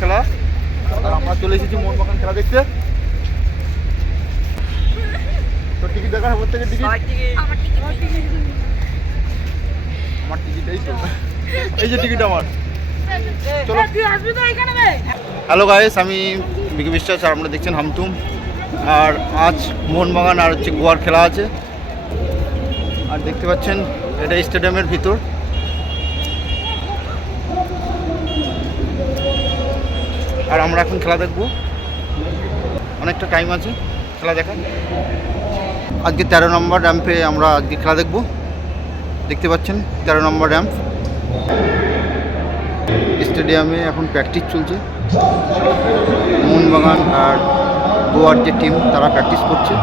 খেলা, আর আমরা চলে এসেছি মোহনবাগান খেলা দেখতে। তো টিকিট দেখার উপর থেকে টিকিট, আমার টিকিট এই যে টিকিট আমার। চলো। হ্যালো গাইস, আমি বিকে বিশ্বাস, আর আপনারা দেখছেন হামতুম। আর আজ মোহনবাগান আর হচ্ছে গোয়ার খেলা আছে। আর দেখতে পাচ্ছেন এটা স্টেডিয়ামের ভিতর। আর আমরা এখন খেলা দেখব, অনেকটা টাইম আছে খেলা দেখার। আজকে 13 নম্বর র্যাম্পে আমরা আজকে খেলা দেখব। দেখতে পাচ্ছেন 13 নম্বর র্যাম্প স্টেডিয়ামে এখন প্র্যাকটিস চলছে। মোহনবাগান আর গোয়ার যে টিম তারা প্র্যাকটিস করছে।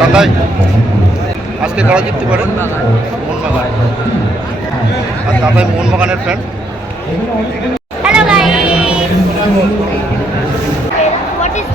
দাদাই আজকে কারা জিততে পারে? মোহনবাগান। আর দাদাই মোহনবাগানের fan. Hello guys. What is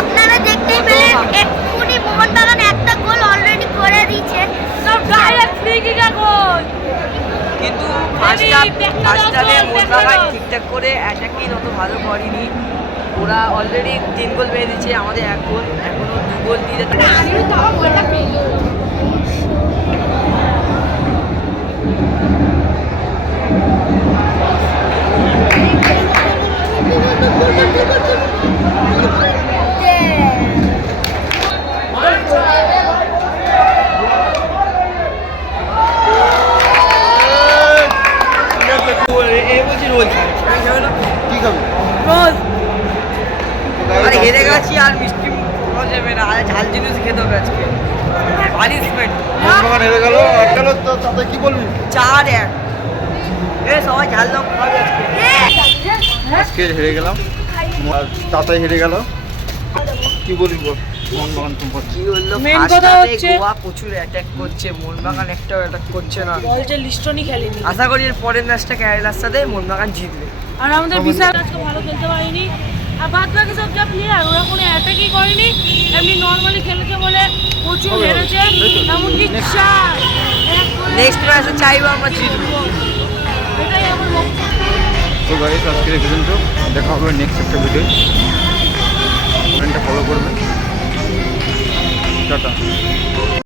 আপনারা দেখতেই পেলেন এক্ষুনি মোহনবাগান একটা গোল অলরেডি করে দিয়েছে। সব ডাইরেক্ট ফ্রি কিক গোল। কিন্তু ফার্স্ট হাফে মোহনবাগান ঠিকঠাক করে অ্যাটাকিং অত ভালো করেনি। ওরা অলরেডি 3 গোল পেয়ে দিচ্ছে, আমাদের 1 গোল, এখনো 2 গোল দিয়ে হেরে গেছি আর মিষ্টি খাওয়া যাবে না, আর ঝাল জিনিস খেতে হবে আজকে। পানিশমেন্ট। মোহনবাগান হেরে গেল, আটকালো তো তাতে কি বলবি? 4-1। সবাই ঝাল দাও খাবে আজকে। আজকে হেরে গেলাম, তাতাই হেরে গেল, কি বলবি বল? মোহনবাগান সম্পর্কে। কি হলো Main first কথা half এ হচ্ছে- গোয়া প্রচুর অ্যাটাক করছে, মোহনবাগান একটাও অ্যাটাক করছে না। বলছে লিস্টনই খেলেনি। আশা করি এর পরের ম্যাচটা কেরালার সাথে মোহনবাগান জিতবে। আর আমাদের বিশাল আজকে ভালো খেলতে পারেনি। আর বাদ বাকি সব যা প্লেয়ার ওরা কোনো অ্যাটাকই করেনি, এমনি নর্মালি খেলেছে বলে প্রচুর হেরেছে। এমনকি চার এক গোলে- নেক্সট ম্যাচে চাইবো আমরা জিতবো। এটাই আমার বক্তব্য। তো গাইস আজকে এই পর্যন্ত, দেখা হবে নেক্সট একটা ভিডিও। চ্যানেলটা ফলো করবেন। টাটা।